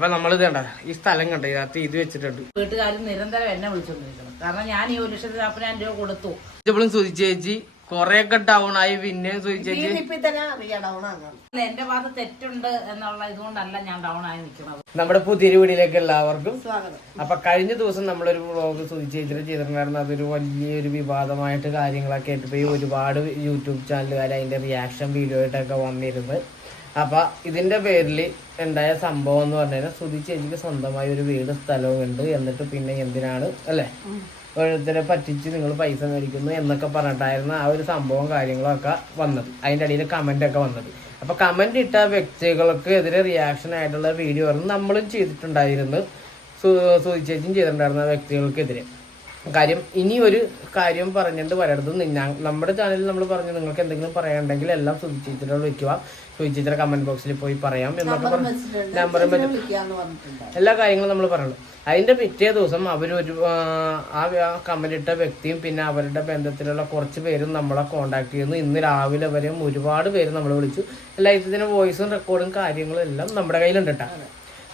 അപ്പൊ നമ്മൾ ഇത് കണ്ട? ഈ സ്ഥലം കണ്ട? ഇതിനകത്ത് ഇത് വെച്ചിട്ടുണ്ട്. വീട്ടുകാർ നിരന്തരം എന്നെ വിളിച്ചോണ്ടിരിക്കണം കാരണം ഞാൻ ഈ ഒരു ലക്ഷത്തി രൂപ കൊടുത്തു. ഇപ്പോഴും സുധി ചേച്ചി കൊറേയൊക്കെ ഡൗൺ ആയി. പിന്നെ സുധി ചേച്ചി ഇപ്പൊ തന്നെ അറിയാം ഡൗൺ ആകാം അല്ല, എന്റെ ഭാഗത്ത് തെറ്റുണ്ട് എന്നുള്ള ഇതുകൊണ്ടല്ല ഞാൻ ഡൗൺ ആയി നിൽക്കുന്നത്. നമ്മുടെ പുതിയ വീടിലേക്ക് എല്ലാവർക്കും സ്വാഗതം. അപ്പൊ കഴിഞ്ഞ ദിവസം നമ്മളൊരു വ്ളോഗ് സുധി ചേച്ചിയുടെ ചെയ്തിട്ടുണ്ടായിരുന്നു. അതൊരു വലിയൊരു വിവാദമായിട്ട് കാര്യങ്ങളൊക്കെ ആയിട്ട് പോയി ഒരുപാട് യൂട്യൂബ് ചാനലുകാർ അതിന്റെ റിയാക്ഷൻ വീഡിയോ ആയിട്ടൊക്കെ വന്നിരുന്നത്. അപ്പൊ ഇതിന്റെ പേരിൽ ഉണ്ടായ സംഭവം എന്ന് പറഞ്ഞാൽ സുധി ചേച്ചിക്ക് സ്വന്തമായി ഒരു വീട് സ്ഥലവും ഉണ്ട് എന്നിട്ട് പിന്നെ എന്തിനാണ് അല്ലേ? ഓരോരുത്തരെ പറ്റിച്ച് നിങ്ങൾ പൈസ മേടിക്കുന്നു എന്നൊക്കെ പറഞ്ഞിട്ടായിരുന്നു ആ ഒരു സംഭവം കാര്യങ്ങളൊക്കെ വന്നത്. അതിന്റെ അടിയിൽ കമന്റ് ഒക്കെ വന്നത്. അപ്പൊ കമന്റ് ഇട്ട വ്യക്തികൾക്ക് എതിരെ റിയാക്ഷൻ ആയിട്ടുള്ള വീഡിയോ നമ്മളും ചെയ്തിട്ടുണ്ടായിരുന്നു. സുധി ചേച്ചിയും ചെയ്തിട്ടുണ്ടായിരുന്ന വ്യക്തികൾക്കെതിരെ. കാര്യം ഇനി ഒരു കാര്യം പറഞ്ഞിട്ട് വരരുത്. നിന്ന നമ്മുടെ ചാനലിൽ നമ്മൾ പറഞ്ഞു നിങ്ങൾക്ക് എന്തെങ്കിലും പറയാനുണ്ടെങ്കിൽ എല്ലാം സുധി ചേച്ചിയോട് വെക്കുക സുധി ചേച്ചിയുടെ കമന്റ് ബോക്സിൽ പോയി പറയാം എന്നൊക്കെ നമ്പറും എല്ലാ കാര്യങ്ങളും നമ്മൾ പറഞ്ഞു അതിന്റെ പിറ്റേ ദിവസം അവർ ഒരു ആ കമന്റ് ഇട്ട വ്യക്തിയും പിന്നെ അവരുടെ ബന്ധത്തിലുള്ള കുറച്ച് പേരും നമ്മളെ കോണ്ടാക്ട് ചെയ്യുന്നു. ഇന്ന് രാവിലെ വരെയും ഒരുപാട് പേര് നമ്മളെ വിളിച്ചു. എല്ലാ ഇതിന്റെ വോയിസും റെക്കോർഡും കാര്യങ്ങളും എല്ലാം നമ്മുടെ കയ്യിലുണ്ട് കേട്ടോ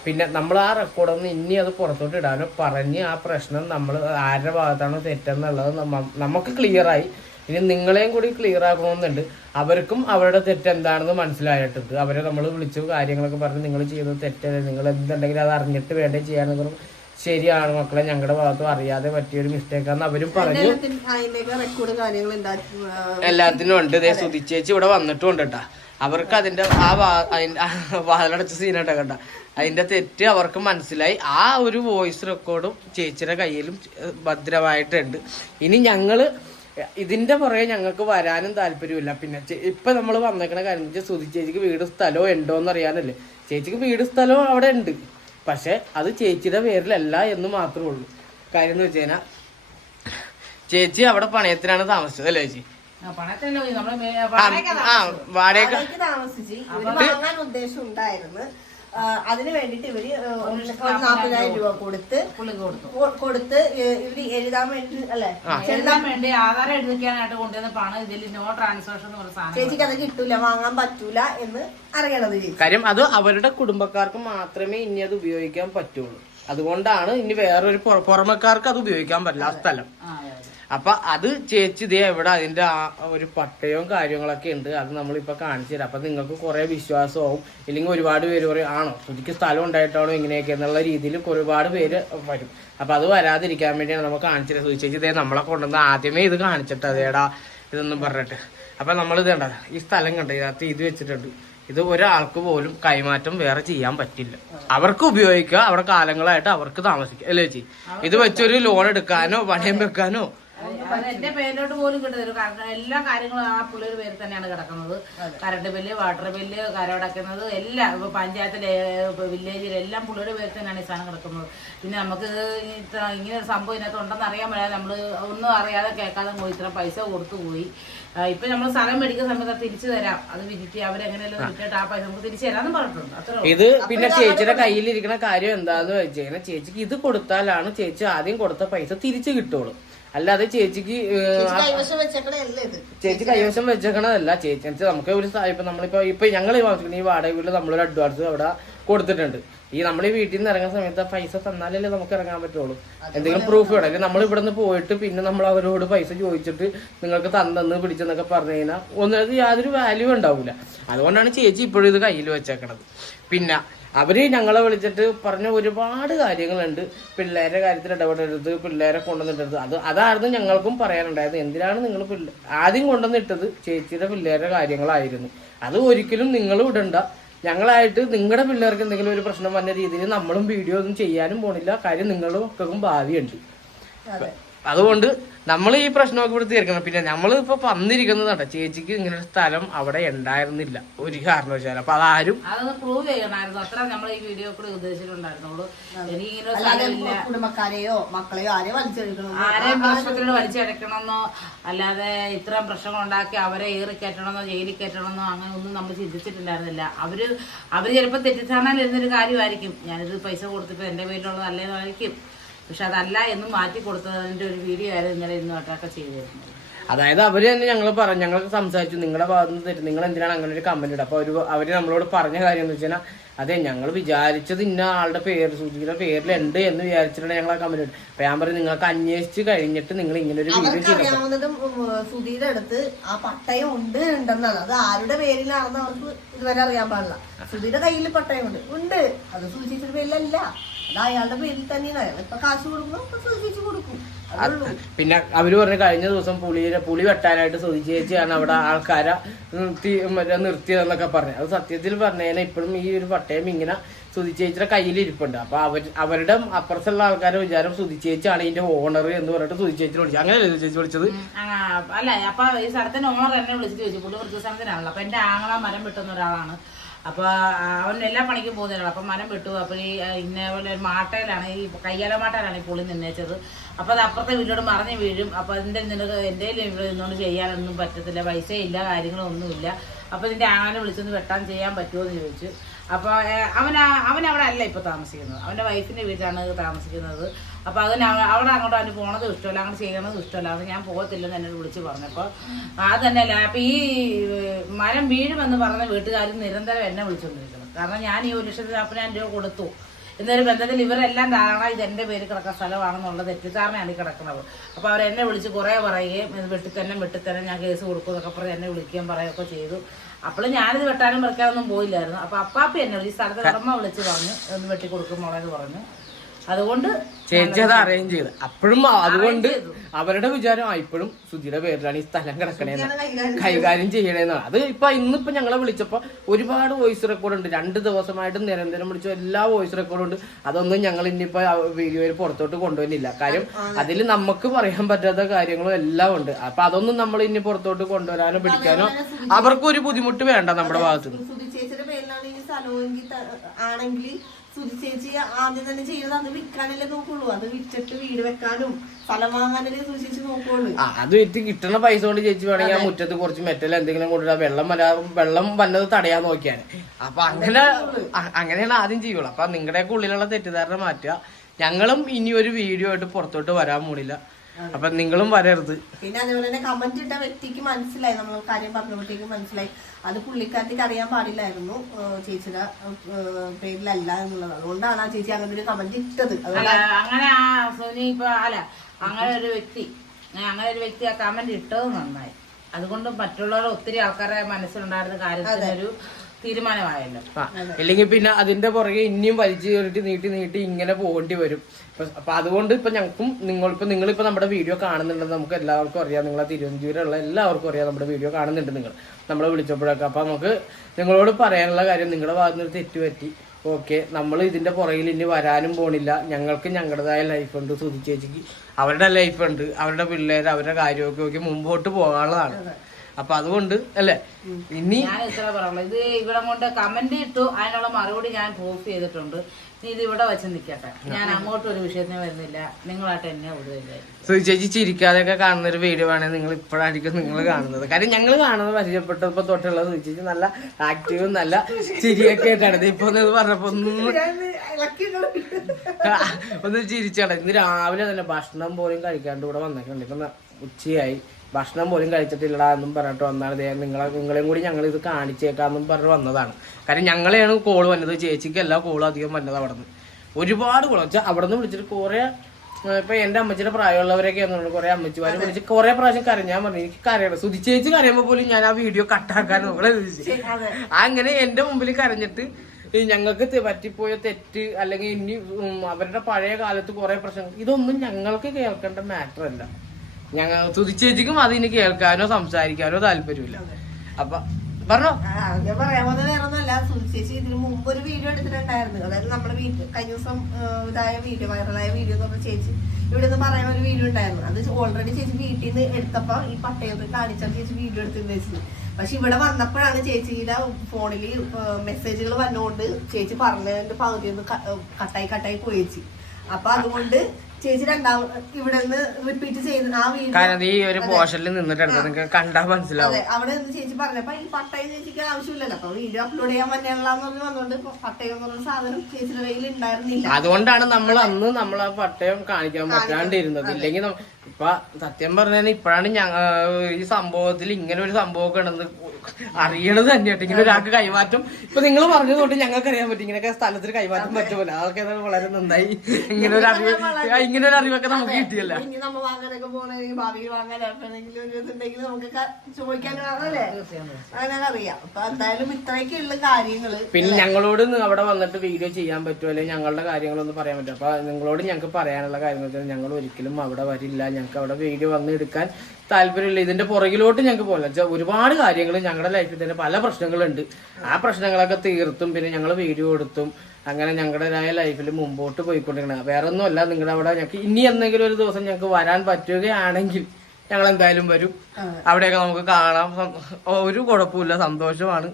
പിന്നെ നമ്മൾ ആ റെക്കോർഡൊന്ന് ഇനി അത് പുറത്തോട്ട് ഇടാനോ പറഞ്ഞ് ആ പ്രശ്നം നമ്മൾ ആരുടെ ഭാഗത്താണോ തെറ്റെന്നുള്ളത് നമുക്ക് ക്ലിയറായി ഇനി നിങ്ങളെയും കൂടി ക്ലിയർ ആക്കണമെന്നുണ്ട് അവർക്കും അവരുടെ തെറ്റ് എന്താണെന്ന് മനസ്സിലായിട്ടുണ്ട്. അവരെ നമ്മൾ വിളിച്ചു കാര്യങ്ങളൊക്കെ പറഞ്ഞ് നിങ്ങൾ ചെയ്തത് തെറ്റല്ലേ നിങ്ങൾ എന്തുണ്ടെങ്കിലും അത് അറിഞ്ഞിട്ട് വേണ്ടേ ചെയ്യാന്ന് പറഞ്ഞു. ശരിയാണ് മക്കളെ ഞങ്ങളുടെ ഭാഗത്തും അറിയാതെ പറ്റിയൊരു മിസ്റ്റേക്കാന്ന് അവരും പറഞ്ഞു. എല്ലാത്തിനും ഉണ്ട്. ഇതേ സുതിച്ചേച്ചി ഇവിടെ വന്നിട്ടുണ്ട് കേട്ടാ അവർക്ക് അതിന്റെ ആ അതിന്റെ വാതിലടച്ച സീനട്ട കണ്ട. അതിന്റെ തെറ്റ് അവർക്ക് മനസ്സിലായി. ആ ഒരു വോയിസ് റെക്കോർഡും ചേച്ചിയുടെ കയ്യിലും ഭദ്രമായിട്ടുണ്ട്. ഇനി ഞങ്ങൾ ഇതിന്റെ പുറകെ ഞങ്ങൾക്ക് വരാനും താല്പര്യമില്ല. പിന്നെ ഇപ്പൊ നമ്മൾ വന്നേക്കണ കാര്യം വെച്ചാൽ സുധി ചേച്ചിക്ക് വീട് സ്ഥലവും ഉണ്ടോ എന്ന് അറിയാനല്ലേ ചേച്ചിക്ക് വീട് സ്ഥലവും അവിടെ ഉണ്ട്. പക്ഷെ അത് ചേച്ചിയുടെ പേരിലല്ല എന്ന് മാത്രമേ ഉള്ളൂ. കാര്യം എന്ന് വെച്ച് കഴിഞ്ഞാൽ ചേച്ചി അവിടെ പണയത്തിനാണ് താമസിച്ചത് അല്ലേ ചേച്ചി? ആ. വാടക താമസിച്ച്? ഇവർ വാങ്ങാൻ ഉദ്ദേശം ഉണ്ടായിരുന്നു. അതിന് വേണ്ടിട്ട് ഇവർ നാപ്പതിനായിരം രൂപ കൊടുത്ത് കൊടുത്തു ഇവർ എഴുതാൻ വേണ്ടി അല്ലെ? എഴുതാൻ വേണ്ടി ആധാരം എഴുതിക്കാനായിട്ട് കൊണ്ടുവന്ന പണം ഇതിൽ നോ ട്രാൻസാക്ഷൻ ചേച്ചിക്ക് അത് കിട്ടൂല വാങ്ങാൻ പറ്റൂല എന്ന് അറിയണത് കാര്യം അത് അവരുടെ കുടുംബക്കാർക്ക് മാത്രമേ ഇനി അത് ഉപയോഗിക്കാൻ പറ്റുള്ളൂ. അതുകൊണ്ടാണ് ഇനി വേറൊരു പുറ- പുറമക്കാർക്ക് അത് ഉപയോഗിക്കാൻ പറ്റില്ല ആ സ്ഥലം. അപ്പൊ അത് ചേച്ചി ഇതേ എവിടെ അതിന്റെ ആ ഒരു പട്ടയവും കാര്യങ്ങളൊക്കെ ഉണ്ട്. അത് നമ്മളിപ്പോ കാണിച്ചു തരാം. അപ്പൊ നിങ്ങൾക്ക് കുറെ വിശ്വാസമാവും ഇല്ലെങ്കിൽ ഒരുപാട് പേര് പറയും ആണോ? എനിക്ക് സ്ഥലം ഉണ്ടായിട്ടാണോ ഇങ്ങനെയൊക്കെ? എന്നുള്ള രീതിയിൽ ഒരുപാട് പേര് വരും. അപ്പൊ അത് വരാതിരിക്കാൻ വേണ്ടിയാണ് നമ്മൾ കാണിച്ചു തരാം ചേച്ചി ഇതേ നമ്മളെ കൊണ്ടുവന്ന് ആദ്യമേ ഇത് കാണിച്ചിട്ട് അതേടാ ഇതൊന്നും പറഞ്ഞിട്ട്. അപ്പൊ നമ്മൾ ഇത് കണ്ട? ഈ സ്ഥലം കണ്ട? ഇതിനകത്ത് ഇത് വെച്ചിട്ടുണ്ട്. ഇത് ഒരാൾക്ക് പോലും കൈമാറ്റം വേറെ ചെയ്യാൻ പറ്റില്ല. അവർക്ക് ഉപയോഗിക്കുക. അവിടെ കാലങ്ങളായിട്ട് അവർക്ക് താമസിക്കുക. അല്ലേ ചേച്ചി? ഇത് വെച്ചൊരു ലോൺ എടുക്കാനോ പണയം വെക്കാനോ എന്റെ പേരിലോട്ട് പോലും കിട്ടുന്നില്ല കാരണം എല്ലാ കാര്യങ്ങളും ആ പുള്ളിയുടെ പേര് തന്നെയാണ് കിടക്കുന്നത്. കറണ്ട് ബില്ല് വാട്ടർ ബില്ല് കരടക്കുന്നത് എല്ലാം ഇപ്പൊ പഞ്ചായത്തിലെ വില്ലേജിലെല്ലാം പുള്ളിയുടെ പേരിൽ തന്നെയാണ് ഈ സാധനം കിടക്കുന്നത്. പിന്നെ നമുക്ക് ഇത്ര ഇങ്ങനെ ഒരു സംഭവം ഇതിനകത്ത് ഉണ്ടെന്ന് അറിയാൻ പറ്റാതെ നമ്മൾ ഒന്നും അറിയാതെ കേൾക്കാതെ പോയി ഇത്ര പൈസ കൊടുത്തു പോയി. ഇപ്പൊ നമ്മൾ സ്ഥലം മേടിക്കുന്ന സമയത്ത് തിരിച്ചു തരാം. അത് വിറ്റിട്ട് അവരെങ്ങനെയല്ലോ വിറ്റിട്ട് ആ പൈസ നമുക്ക് തിരിച്ചു തരാന്ന് പറഞ്ഞിട്ടുണ്ട്. അത്രേ ഇത് പിന്നെ ചേച്ചിയുടെ കയ്യിലിരിക്കുന്ന കാര്യം എന്താന്ന് വെച്ച് കഴിഞ്ഞാൽ ചേച്ചിക്ക് ഇത് കൊടുത്താലാണ് ചേച്ചി ആദ്യം കൊടുത്ത പൈസ തിരിച്ചു കിട്ടുള്ളൂ. അല്ലാതെ ചേച്ചിക്ക് കൈവശം വെച്ചേക്കണേ ഇത്? ചേച്ചി കൈവശം വെച്ചേക്കണതല്ല. ചേച്ചി നമുക്ക് ഒരു ഇപ്പൊ നമ്മളിപ്പോ ഇപ്പൊ ഞങ്ങൾ താമസിക്കുന്ന ഈ വാടക വീട്ടിൽ നമ്മളൊരു അഡ്വാൻസ് അവിടെ കൊടുത്തിട്ടുണ്ട്. ഈ നമ്മൾ ഈ വീട്ടിൽ നിന്ന് ഇറങ്ങുന്ന സമയത്ത് പൈസ തന്നാലല്ലേ നമുക്ക് ഇറങ്ങാൻ പറ്റുള്ളൂ. എന്തെങ്കിലും പ്രൂഫ് വേണം. അല്ലെങ്കിൽ നമ്മൾ ഇവിടെ നിന്ന് പോയിട്ട് പിന്നെ നമ്മൾ അവരോട് പൈസ ചോദിച്ചിട്ട് നിങ്ങൾക്ക് തന്നെന്ന് പിടിച്ചെന്നൊക്കെ പറഞ്ഞു കഴിഞ്ഞാൽ ഒന്നത് യാതൊരു വാല്യൂ ഉണ്ടാവില്ല അതുകൊണ്ടാണ് ചേച്ചി ഇപ്പോഴും ഇത് കയ്യിൽ വെച്ചേക്കണത്. പിന്നെ അവർ ഞങ്ങളെ വിളിച്ചിട്ട് പറഞ്ഞ ഒരുപാട് കാര്യങ്ങളുണ്ട്. പിള്ളേരുടെ കാര്യത്തിൽ ഇടപെടരുത് പിള്ളേരെ കൊണ്ടുവന്നിട്ടത് അത് അതായിരുന്നു ഞങ്ങൾക്കും പറയാനുണ്ടായത് എന്തിനാണ് നിങ്ങൾ ആദ്യം കൊണ്ടുവന്നിട്ടത് ചേച്ചിയുടെ പിള്ളേരുടെ കാര്യങ്ങളായിരുന്നു. അത് ഒരിക്കലും നിങ്ങൾ വിടണ്ട. ഞങ്ങളായിട്ട് നിങ്ങളുടെ പിള്ളേർക്ക് എന്തെങ്കിലും ഒരു പ്രശ്നം വന്ന രീതിയിൽ നമ്മളും വീഡിയോ ഒന്നും ചെയ്യാനും പോണില്ല. കാര്യം നിങ്ങളുടെ മക്കൾക്കും ഭാവിയുണ്ട്. അതുകൊണ്ട് നമ്മൾ ഈ പ്രശ്നമൊക്കെ ഇവിടെ തീർക്കണം. പിന്നെ നമ്മൾ ഇപ്പൊ വന്നിരിക്കുന്നത് കേട്ടോ ചേച്ചിക്ക് ഇങ്ങനെ ഒരു സ്ഥലം അവിടെ ഉണ്ടായിരുന്നില്ല. ഒരു കാരണവശാലും. അപ്പൊ അതാരും അതൊന്ന് പ്രൂവ് ചെയ്യണമായിരുന്നു. അത്ര നമ്മൾ ഈ വീഡിയോ കൂടെ ഉദ്ദേശിച്ചിട്ടുണ്ടായിരുന്നുള്ളൂ. എനിക്ക് ഇങ്ങനെ ഒരു അല്ലാതെ സ്ഥലമില്ല. കുടുംബക്കാരെയോ മക്കളെയോ ആരെയോ വലിച്ചെടുക്കണം? ആരെയും പ്രശ്നത്തിലൂടെ വലിച്ചടക്കണമെന്നോ അല്ലാതെ ഇത്രയും പ്രശ്നങ്ങൾ ഉണ്ടാക്കി അവരെ ഏറി കയറ്റണമെന്നോ ജയിലിൽ കയറ്റണമെന്നോ അങ്ങനെ ഒന്നും നമ്മൾ ചിന്തിച്ചിട്ടുണ്ടായിരുന്നില്ല. അവർ അവർ ചിലപ്പോൾ തെറ്റിദ്ധാരണ ഇരുന്നൊരു കാര്യമായിരിക്കും. ഞാനിത് പൈസ കൊടുത്തിട്ട് എന്റെ പേരിലുള്ളതല്ലേന്നായിരിക്കും പക്ഷെ അതല്ല എന്ന് മാറ്റി കൊടുത്തതിന്റെ ഒരു വീഡിയോ ആയിരുന്നു ഇന്നലെ ഇന്ന് വട്ടമൊക്കെ ചെയ്തിരുന്നത്. അതായത് അവർ തന്നെ ഞങ്ങൾ പറഞ്ഞു ഞങ്ങൾ സംസാരിച്ചു നിങ്ങളുടെ ഭാഗത്ത് നിന്ന് തരും നിങ്ങൾ എന്തിനാണ് അങ്ങനെ ഒരു കമന്റ് ഇടുക? അപ്പൊ അവർ അവർ നമ്മളോട് പറഞ്ഞ കാര്യം എന്ന് വെച്ചാൽ അതെ ഞങ്ങൾ വിചാരിച്ചത് ഇന്ന ആളുടെ പേര് സൂചിയുടെ പേരിലുണ്ട് എന്ന് വിചാരിച്ചിട്ടാണ് ഞങ്ങൾ ആ കമന്റ് ഇട്ടത് അപ്പൊ ഞാൻ പറഞ്ഞു നിങ്ങൾക്ക് അന്വേഷിച്ച് കഴിഞ്ഞിട്ട് നിങ്ങൾ ഇങ്ങനെ ഒരു വീഡിയോ ചെയ്യും അറിയാവുന്നതും സുധീയുടെ അടുത്ത് ആ പട്ടയം ഉണ്ട് ഉണ്ടെന്നാണ്. അത് ആരുടെ പേരിലാണെന്ന് അവർക്ക് ഇതുവരെ അറിയാൻ പാടില്ല. സുധീയുടെ കയ്യിൽ പട്ടയം ഉണ്ട്. ഉണ്ട്. അത് സൂചിച്ചിട്ട് പേരിലല്ല. അത് അയാളുടെ പേരിൽ തന്നെയാണ്. അയാൾ ഇപ്പൊ കാശ് കൊടുക്കണം കൊടുക്കും. പിന്നെ അവർ പറഞ്ഞ കഴിഞ്ഞ ദിവസം പുളിയെ പുളി വെട്ടാനായിട്ട് സുധിച്ച് ചേച്ചിയാണ് അവിടെ ആൾക്കാരെ നിർത്തി മറ്റേ നിർത്തിയതെന്നൊക്കെ പറഞ്ഞു. അത് സത്യത്തിൽ പറഞ്ഞാൽ ഇപ്പോഴും ഈ ഒരു പട്ടയം ഇങ്ങനെ സുധിച്ച് ചേച്ചിയുടെ കയ്യിൽ ഇരിപ്പുണ്ട് അപ്പൊ അവർ അവരുടെ അപ്പുറത്തുള്ള ആൾക്കാരെ വിചാരം സുധിച്ച് ചേച്ചിയാണ് ഇതിന്റെ ഓണർ എന്ന് പറഞ്ഞിട്ട് സുധിച്ച് ചേച്ചി വിളിച്ചു അങ്ങനെയല്ലേ ചേച്ചി വിളിച്ചത്? അല്ല അപ്പൊ ഈ സ്ഥലത്തിന്റെ ഓണർ എന്നെ വിളിച്ചു ചോദിച്ചു. പുള്ളി വൃദ്ധസ്ഥാനത്തിനാണല്ലോ അപ്പൊ എന്റെ ആങ്ങള മരം വെട്ടുന്ന ഒരാളാണ്. അപ്പൊ അവൻ എല്ലാ പണിക്കും പോകുന്നതാണ് അപ്പൊ മരം വിട്ടു. അപ്പൊ ഈ ഇന്നേപോലെ ഇന്ന പോലെ ഒരു മാട്ടയിലാണ്. ഈ കയ്യാല മാട്ടയിലാണ് ഈ പുള്ളി നിന്നേച്ചത്. അപ്പൊ അത് അപ്പുറത്തെ വീട്ടിലോട് മറിഞ്ഞ് വീഴും. അപ്പൊ അതിന്റെ നിനക്ക് എന്തെങ്കിലും ഇവിടെ നിന്നുകൊണ്ട് ചെയ്യാനൊന്നും പറ്റത്തില്ല. പൈസ ഇല്ല കാര്യങ്ങളൊന്നുമില്ല. അപ്പൊ ഇതിന്റെ ആനെ വിളിച്ചൊന്ന് വെട്ടാൻ ചെയ്യാൻ പറ്റുമോ എന്ന് ചോദിച്ചു. അപ്പൊ ഏഹ്, അവൻ അവൻ അവിടെ അല്ല ഇപ്പൊ താമസിക്കുന്നത്. അവന്റെ വൈഫിന്റെ വീട്ടിലാണ് താമസിക്കുന്നത്. അപ്പൊ അതിന് അവ- അവിടെ അങ്ങോട്ട് അവന് പോണത് ഇഷ്ടമല്ല അങ്ങോട്ട് ചെയ്യണത് ഇഷ്ടമല്ല. അത് ഞാൻ പോകത്തില്ലെന്ന് എന്നോട് വിളിച്ച് പറഞ്ഞപ്പോൾ അത് തന്നെയല്ല അപ്പൊ ഈ മരം വീഴുമെന്ന് പറഞ്ഞ വീട്ടുകാർ നിരന്തരം എന്നെ വിളിച്ചുകൊണ്ടിരിക്കണം കാരണം ഞാൻ ഈ ഒരു ലക്ഷത്തി നാൽപ്പതിനായിരം രൂപ കൊടുത്തു. എന്നൊരു ബന്ധത്തിൽ ഇവരെല്ലാം ധാരണ ഇത് എന്റെ പേര് കിടക്കുന്ന സ്ഥലമാണെന്നുള്ള തെറ്റിദ്ധാരണയാണ് കിടക്കുന്നത്. അപ്പോൾ എന്നെ വിളിച്ച് കുറേ പറയുകയും വെട്ടിത്തന്നെ വെട്ടിത്തന്നെ ഞാൻ കേസ് കൊടുക്കും എന്നൊക്കെ പറഞ്ഞ് എന്നെ വിളിക്കുകയും പറയുകയൊക്കെ ചെയ്തു. അപ്പോൾ ഞാനിത് വെട്ടാനും പറിക്കാനൊന്നും പോയില്ലായിരുന്നു. അപ്പോൾ അപ്പാപ്പി എന്നെ ഈ സ്ഥലത്ത് ഉടമ വിളിച്ച് പറഞ്ഞു ഒന്ന് വെട്ടി കൊടുക്കും മോളെന്ന് പറഞ്ഞു. അതുകൊണ്ട് ചേച്ചി അത് അറേഞ്ച് ചെയ്ത്. അപ്പോഴും അതുകൊണ്ട് അവരുടെ വിചാരം ആയിപ്പോഴും ഇപ്പോഴും സുധിയുടെ പേരിലാണ് ഈ സ്ഥലം കിടക്കണേന്ന്. കൈകാര്യം ചെയ്യണേന്നാണ് അത് ഇപ്പൊ ഇന്നിപ്പോ ഞങ്ങളെ വിളിച്ചപ്പോ ഒരുപാട് വോയിസ് റെക്കോർഡ് ഉണ്ട്. രണ്ട് ദിവസമായിട്ട് നിരന്തരം വിളിച്ച എല്ലാ വോയിസ് റെക്കോർഡും ഉണ്ട്. അതൊന്നും ഞങ്ങൾ ഇനിയിപ്പോ വീഡിയോയിൽ പുറത്തോട്ട് കൊണ്ടുവന്നില്ല കാര്യം അതിൽ നമുക്ക് പറയാൻ പറ്റാത്ത കാര്യങ്ങളും എല്ലാം ഉണ്ട്. അപ്പൊ അതൊന്നും നമ്മൾ ഇനി പുറത്തോട്ട് കൊണ്ടുവരാനോ പിടിക്കാനോ അവർക്കും ഒരു ബുദ്ധിമുട്ട് വേണ്ട നമ്മുടെ ഭാഗത്തുനിന്ന് ആണെങ്കിൽ സുധി ചേച്ചി ആദ്യം തന്നെ ചെയ്യുന്നത് അത് വിൽക്കാനല്ലേ നോക്കുള്ളൂ. അത് വിറ്റിട്ട് വീട് വെക്കാനും സ്ഥലം വാങ്ങാനല്ലേ സുധി ചേച്ചി നോക്കുള്ളൂ. ആ അത് വിറ്റ് കിട്ടുന്ന പൈസ കൊണ്ട് ചേച്ചി വേണമെങ്കിൽ ആ മുറ്റത്ത് കുറച്ച് മെറ്റൽ എന്തെങ്കിലും കൊണ്ടിടാ വെള്ളം വരാ വെള്ളം വന്നത് തടയാൻ നോക്കിയാണ്. അപ്പൊ അങ്ങനെ അ- അങ്ങനെയാണ് ആദ്യം ചെയ്യുള്ളൂ. അപ്പൊ നിങ്ങളുടെയൊക്കെ ഉള്ളിലുള്ള തെറ്റിദ്ധാരണ മാറ്റുക. ഞങ്ങളും ഇനി ഒരു വീഡിയോ ആയിട്ട് പുറത്തോട്ട് വരാൻ പോണില്ല. അപ്പൊ നിങ്ങളും വരരുത്. പിന്നെ അതുപോലെ തന്നെ കമന്റ് ഇട്ട വ്യക്തിക്ക് മനസ്സിലായി. നമ്മൾ കാര്യം പറഞ്ഞപ്പോഴത്തേക്ക് മനസ്സിലായി. അത് പുള്ളിക്കാരത്തേക്ക് അറിയാൻ പാടില്ലായിരുന്നു. ചേച്ചിയുടെ പേരിലല്ല എന്നുള്ളത്. അതുകൊണ്ടാണ് ആ ചേച്ചി അങ്ങനെ ഒരു കമന്റ് ഇട്ടത്. അങ്ങനെ ആ സുനി ഇപ്പൊ അല്ല അങ്ങനെ ഒരു വ്യക്തി അങ്ങനെ ഒരു വ്യക്തി ആ കമന്റ് ഇട്ടത് നന്നായി. അതുകൊണ്ട് മറ്റുള്ളവർ ഒത്തിരി ആൾക്കാരുടെ മനസ്സിലുണ്ടായിരുന്ന കാര്യത്തിനൊരു തീരുമാനമായല്ലോ. ഇല്ലെങ്കിൽ പിന്നെ അതിന്റെ പുറകെ ഇനിയും വലിച്ചു കയറിട്ട് നീട്ടി നീട്ടി ഇങ്ങനെ പോകേണ്ടി വരും. അപ്പൊ അതുകൊണ്ട് ഇപ്പൊ ഞങ്ങൾക്കും നിങ്ങൾ ഇപ്പൊ നിങ്ങളിപ്പോ നമ്മുടെ വീഡിയോ കാണുന്നുണ്ടെന്ന് നമുക്ക് എല്ലാവർക്കും അറിയാം. നിങ്ങളെ തിരുവനന്തപുരമുള്ള എല്ലാവർക്കും അറിയാം നമ്മുടെ വീഡിയോ കാണുന്നുണ്ട് നിങ്ങൾ. നമ്മളെ വിളിച്ചപ്പോഴൊക്കെ അപ്പൊ നമുക്ക് നിങ്ങളോട് പറയാനുള്ള കാര്യം നിങ്ങളുടെ ഭാഗത്ത് നിന്ന് തെറ്റുപറ്റി. ഓക്കെ നമ്മൾ ഇതിന്റെ പുറകിൽ ഇനി വരാനും പോണില്ല. ഞങ്ങൾക്ക് ഞങ്ങളുടേതായ ലൈഫുണ്ട് സുധി ചേച്ചിക്ക് അവരുടെ ലൈഫ് ഉണ്ട്. അവരുടെ പിള്ളേർ അവരുടെ കാര്യമൊക്കെ നോക്കി മുമ്പോട്ട് പോകാനുള്ളതാണ്. അപ്പൊ അതുകൊണ്ട് അല്ലേ? ഇനി ഞാൻ ഇത്ര പറയുള്ളൂ ഇത് ഇവിടെ കൊണ്ട് കമന്റ് ഇട്ടു. അതിനുള്ള മറുപടി ഞാൻ പ്രൂഫ് ചെയ്തിട്ടുണ്ട്. നീ ഇത് ഇവിടെ വെച്ച് നിൽക്കട്ടെ. ഞാൻ അങ്ങോട്ട് ഒരു വിഷയത്തിന് വരുന്നില്ല. നിങ്ങളായിട്ട് എന്നെ വിടുകയില്ലായിരിക്കും സോ ചേച്ചി ചിരിക്കാതെയൊക്കെ കാണുന്ന ഒരു വീഡിയോ ആണ് നിങ്ങൾ ഇപ്പോഴായിരിക്കും നിങ്ങൾ കാണുന്നത്. കാര്യം ഞങ്ങൾ കാണുന്നത് പരിചയപ്പെട്ടപ്പോ തൊട്ടുള്ള സുധി ചേച്ചി നല്ല ആക്റ്റീവും നല്ല ചിരിയൊക്കെ ആയിട്ടാണ്. ഇപ്പൊ ഒന്ന് പറഞ്ഞപ്പോ ഒന്നും ഒന്ന് ചിരിച്ചാണ് ഇന്ന് രാവിലെ തന്നെ ഭക്ഷണം പോലും കഴിക്കാണ്ട് ഇവിടെ വന്നിട്ടുണ്ട് ഇപ്പൊ ഉച്ചയായി. ഭക്ഷണം പോലും കഴിച്ചിട്ടില്ലടാ എന്നും പറഞ്ഞിട്ട് വന്നാണ്. നിങ്ങളെ നിങ്ങളെയും കൂടി ഞങ്ങൾ ഇത് കാണിച്ചേക്കാന്നും പറഞ്ഞ് വന്നതാണ്. കാരണം ഞങ്ങളെയാണ് കോൾ വന്നത്. ചേച്ചിക്ക് എല്ലാ കോളും അധികം വന്നത് അവിടെ നിന്ന് ഒരുപാട് കോൾ വെച്ചാൽ അവിടെ നിന്ന് വിളിച്ചിട്ട് കുറെ ഇപ്പൊ എന്റെ അമ്മച്ചിയുടെ പ്രായമുള്ളവരൊക്കെ ആയിരുന്നു. കുറെ അമ്മച്ചിമാര് വിളിച്ച് കുറെ പ്രാവശ്യം കരഞ്ഞാൻ പറഞ്ഞു എനിക്ക് കരയണം സുധി ചേച്ചി കരയുമ്പോ പോലും ഞാൻ ആ വീഡിയോ കട്ടാക്കാൻ നമ്മളെ അങ്ങനെ എന്റെ മുമ്പിൽ കരഞ്ഞിട്ട് ഞങ്ങൾക്ക് പറ്റിപ്പോയ തെറ്റ് അല്ലെങ്കിൽ ഇനി അവരുടെ പഴയ കാലത്ത് കുറെ പ്രശ്നങ്ങൾ ഇതൊന്നും ഞങ്ങൾക്ക് കേൾക്കേണ്ട മാറ്റർ അല്ല. ഞങ്ങൾ സുധിച്ചേച്ചിക്കും അതിന് കേൾക്കാനോ സംസാരിക്കാനോ താല്പര്യമില്ല. അപ്പൊ പറഞ്ഞോ? പറയാൻ പോകുന്നത് വേറെ ഒന്നല്ല ചേച്ചി ഇതിന് മുമ്പ് ഒരു വീഡിയോ എടുത്തിട്ടുണ്ടായിരുന്നു. അതായത് നമ്മുടെ വീട്ടിൽ കഴിഞ്ഞ ദിവസം ഇതായ വീഡിയോ വൈറലായ വീഡിയോ എന്ന് പറഞ്ഞ ചേച്ചി ഇവിടെ നിന്ന് പറയുന്ന ഒരു വീഡിയോ ഉണ്ടായിരുന്നു. അത് ഓൾറെഡി ചേച്ചി വീട്ടിൽ നിന്ന് എടുത്തപ്പോ ഈ പട്ടയൊക്കെ കാണിച്ചാൽ ചേച്ചി വീഡിയോ എടുത്തിരുന്നു വെച്ചത്. പക്ഷെ ഇവിടെ വന്നപ്പോഴാണ് ചേച്ചിയുടെ ഫോണിൽ മെസ്സേജുകൾ വന്നുകൊണ്ട് ചേച്ചി പറഞ്ഞതിന്റെ പകുതി ഒന്ന് കട്ടായി കട്ടായി പോയി ചേച്ചി അപ്പൊ അതുകൊണ്ട് ചേച്ചി ഇവിടെ നിന്ന് റിപ്പീറ്റ് ചെയ്ത് ആ വീഡിയോ കാരണം ഈ ഒരു പോർഷനിൽ നിങ്ങൾക്ക് കണ്ടാ മനസ്സിലാവും. അതെ അവിടെ നിന്ന് ചേച്ചി പറഞ്ഞപ്പോ ഈ പട്ടയം ചേച്ചിക്ക് ആവശ്യമില്ലല്ലോ. അപ്പൊ വീഡിയോ അപ്ലോഡ് ചെയ്യാൻ പറ്റില്ലാന്ന് പറഞ്ഞ് വന്നോണ്ട് ഇപ്പൊ പട്ടയം എന്ന് പറഞ്ഞ സാധനം ചേച്ചിയുടെ കയ്യിൽ ഉണ്ടായിരുന്നില്ല. അതുകൊണ്ടാണ് നമ്മൾ അന്ന് നമ്മൾ ആ പട്ടയം കാണിക്കാൻ പറ്റാണ്ടിരുന്നത്. ഇല്ലെങ്കിൽ നമ്മ- ഇപ്പൊ സത്യം പറഞ്ഞാൽ ഇപ്പോഴാണ് ഞങ്ങ ഈ സംഭവത്തിൽ ഇങ്ങനെ ഒരു സംഭവം ഉണ്ടെന്ന് അറിയണത് തന്നെയായിട്ട് ഇങ്ങനെ ഒരാൾക്ക് കൈമാറ്റം ഇപ്പൊ നിങ്ങൾ പറഞ്ഞതുകൊണ്ട് ഞങ്ങൾക്ക് അറിയാൻ പറ്റും. ഇങ്ങനെയൊക്കെ സ്ഥലത്തിൽ കൈമാറ്റം പറ്റുമല്ലോ. അതൊക്കെ അത് വളരെ നന്നായി ഇങ്ങനെ ഒരു അറിവ് ആ, ഇങ്ങനെ ഒരു അറിവൊക്കെ നമുക്ക് കിട്ടിയല്ല. ഇനി നമ്മ വാങ്ങാനൊക്കെ പോണെങ്കിൽ ഭാവിയിൽ വാങ്ങാൻ എപ്പോഴെങ്കിലും ഒരു ഇതുണ്ടെങ്കിൽ നമുക്ക് ക- ചോദിക്കാൻ അല്ലേ? അങ്ങനെ അറിയാം. അപ്പൊ എന്തായാലും ഇത്രയൊക്കെയുള്ള കാര്യങ്ങൾ പിന്നെ ഞങ്ങളോട് അവിടെ വന്നിട്ട് വീഡിയോ ചെയ്യാൻ പറ്റുമോ? അല്ലെങ്കിൽ ഞങ്ങളുടെ കാര്യങ്ങളൊന്നും പറയാൻ പറ്റും അപ്പൊ നിങ്ങളോട് ഞങ്ങൾക്ക് പറയാനുള്ള കാര്യങ്ങൾ വെച്ചാൽ ഞങ്ങൾ ഒരിക്കലും അവിടെ വരില്ല. ഞങ്ങൾക്ക് അവിടെ വീഡിയോ വന്ന് എടുക്കാൻ താല്പര്യമില്ല. ഇതിന്റെ പുറകിലോട്ട് ഞങ്ങൾക്ക് പോകില്ല ഒരുപാട് കാര്യങ്ങൾ ഞങ്ങളുടെ ലൈഫിൽ തന്നെ പല പ്രശ്നങ്ങളുണ്ട്. ആ പ്രശ്നങ്ങളൊക്കെ തീർത്തും പിന്നെ ഞങ്ങൾ വീഡിയോ എടുത്തും അങ്ങനെ ഞങ്ങളുടേതായ ലൈഫിൽ മുമ്പോട്ട് പോയിക്കൊണ്ടിരിക്കണം. വേറെ ഒന്നുമല്ല നിങ്ങളുടെ അവിടെ ഞങ്ങൾക്ക് ഇനി എന്തെങ്കിലും ഒരു ദിവസം ഞങ്ങൾക്ക് വരാൻ പറ്റുകയാണെങ്കിൽ ഞങ്ങൾ എന്തായാലും വരും അവിടെയൊക്കെ നമുക്ക് കാണാം. ഒരു കുഴപ്പമില്ല സന്തോഷമാണ്.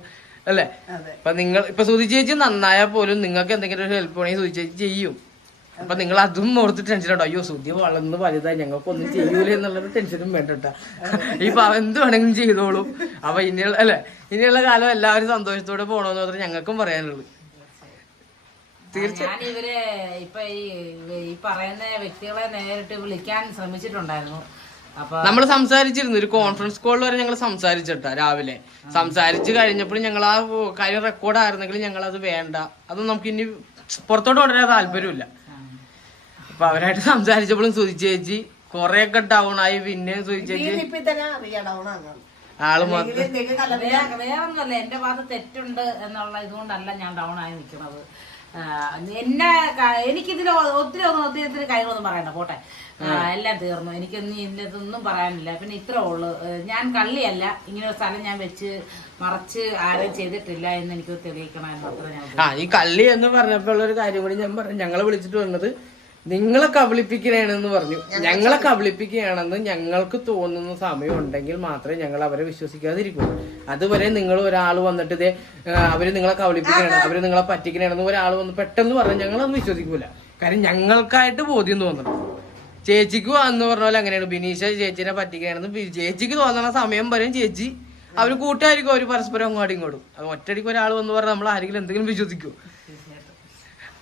അല്ലേ? അപ്പൊ നിങ്ങൾ ഇപ്പൊ സുധി ചേച്ചി നന്നായാൽ പോലും നിങ്ങൾക്ക് എന്തെങ്കിലും ഒരു ഹെൽപ്പ് വേണമെങ്കിൽ സുധി ചേച്ചി ചെയ്യും. അപ്പൊ നിങ്ങൾ അതും ഓർത്ത് ടെൻഷൻ ഉണ്ടോ അയ്യോ സുധി വളർന്ന് വലുതായി ഞങ്ങൾക്കൊന്നും ചെയ്യൂല എന്നുള്ളത് ടെൻഷനും വേണ്ടട്ട ഇപ്പൊ അവ എന്ത് വേണമെങ്കിലും ചെയ്തോളൂ. അപ്പൊ ഇനിയുള്ള അല്ലെ? ഇനിയുള്ള കാലം എല്ലാവരും സന്തോഷത്തോടെ പോകണമെന്ന് മാത്രമേ ഞങ്ങൾക്കും പറയാനുള്ളൂ. ഞാൻ ഇവരെ ഇപ്പൊ ഈ ഈ പറയുന്ന വ്യക്തികളെ നേരിട്ട് വിളിക്കാൻ ശ്രമിച്ചിട്ടുണ്ടായിരുന്നു. അപ്പൊ നമ്മൾ സംസാരിച്ചിരുന്നു ഒരു കോൺഫറൻസ് കോൾ വരെ ഞങ്ങൾ സംസാരിച്ചിട്ടാ രാവിലെ. സംസാരിച്ചു കഴിഞ്ഞപ്പോൾ ഞങ്ങൾ ആ കാര്യം റെക്കോർഡ് ആയിരുന്നെങ്കിൽ ഞങ്ങൾ അത് വേണ്ട. അത് നമുക്ക് ഇനി പുറത്തോട്ട് കൊണ്ടുവരാൻ താല്പര്യമില്ല. അപ്പൊ അവരായിട്ട് സംസാരിച്ചപ്പോഴും സുധി ചേച്ചി കൊറേ ഒക്കെ ഡൗൺ ആയി പിന്നെ സുധി ചേച്ചി. ഇപ്പൊ ഡൗൺ ആകാം ആൾ മാത്രം. വേറൊന്നുമല്ല എന്റെ ഭാഗത്ത് തെറ്റുണ്ട് എന്നുള്ള ഇതുകൊണ്ടല്ല ഞാൻ ഡൗൺ ആയി നിൽക്കുന്നത് എന്നെ എനിക്കിതിൽ ഒത്തിരി ഒന്നും ഒത്തിരി ഒത്തിരി കാര്യങ്ങളൊന്നും പറയണ്ട പോട്ടെ. എല്ലാം തീർന്നു. എനിക്കൊന്നും ഇതിനകത്തൊന്നും പറയാനില്ല. പിന്നെ ഇത്രേ ഉള്ളു. ഞാൻ കള്ളിയല്ല. ഇങ്ങനെ ഒരു സ്ഥലം ഞാൻ വെച്ച് മറച്ച് ആരും ചെയ്തിട്ടില്ല എന്ന് എനിക്ക് തെളിയിക്കണം എന്ന് മാത്രമേ ഞാൻ ഈ കള്ളി എന്ന് പറഞ്ഞപ്പോൾ ഒരു കാര്യം കൂടി ഞാൻ പറഞ്ഞു ഞങ്ങളെ വിളിച്ചിട്ട് വന്നത് നിങ്ങളെ കബളിപ്പിക്കണേണെന്ന് പറഞ്ഞു. ഞങ്ങളെ കബളിപ്പിക്കുകയാണെന്ന് ഞങ്ങൾക്ക് തോന്നുന്ന സമയം ഉണ്ടെങ്കിൽ മാത്രമേ ഞങ്ങൾ അവരെ വിശ്വസിക്കാതിരിക്കൂ. അതുവരെ നിങ്ങൾ ഒരാൾ വന്നിട്ട് ഇതേ അവർ നിങ്ങളെ കബളിപ്പിക്കണം അവർ നിങ്ങളെ പറ്റിക്കണേണെന്ന് ഒരാൾ വന്ന് പെട്ടെന്ന് പറഞ്ഞാൽ അത് വിശ്വസിക്കൂല. കാര്യം ഞങ്ങൾക്കായിട്ട് ബോധ്യം തോന്നണം. ചേച്ചിക്ക് എന്ന് പറഞ്ഞ പോലെ അങ്ങനെയാണ്. ബിനീഷ ചേച്ചിനെ പറ്റിക്കണെന്ന് ചേച്ചിക്ക് തോന്നണ സമയം വരെയും ചേച്ചി അവർ കൂട്ടായിരിക്കും. അവർ പരസ്പരം അങ്ങോട്ടും ഇങ്ങോട്ടും. അത് ഒറ്റയടിക്ക് ഒരാൾ വന്ന് പറഞ്ഞാൽ നമ്മൾ ആരെങ്കിലും എന്തെങ്കിലും വിശ്വസിക്കൂ.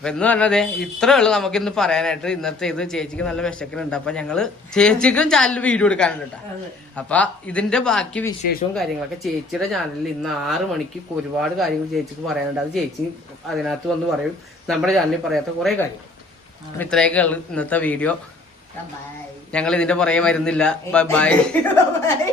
അപ്പൊ എന്ന് പറഞ്ഞതേ ഇത്രേ ഉള്ളൂ നമുക്ക് ഇന്ന് പറയാനായിട്ട്. ഇന്നത്തെ ഇത് ചേച്ചിക്ക് നല്ല വിശക്കലുണ്ട് അപ്പൊ ഞങ്ങൾ ചേച്ചിക്കും ചാനലിൽ വീഡിയോ എടുക്കാനുണ്ട്. അപ്പൊ ഇതിന്റെ ബാക്കി വിശേഷവും കാര്യങ്ങളൊക്കെ ചേച്ചിയുടെ ചാനലിൽ ഇന്ന് ആറ് മണിക്ക് ഒരുപാട് കാര്യങ്ങൾ ചേച്ചിക്ക് പറയാനുണ്ട്. അത് ചേച്ചി അതിനകത്ത് വന്ന് പറയും. നമ്മുടെ ചാനലിൽ പറയാത്ത കുറെ കാര്യം അപ്പൊ ഇത്രയൊക്കെ ഉള്ളു ഇന്നത്തെ വീഡിയോ. ഞങ്ങൾ ഇതിന്റെ പുറകെ വരുന്നില്ല. ബൈ. ബൈ.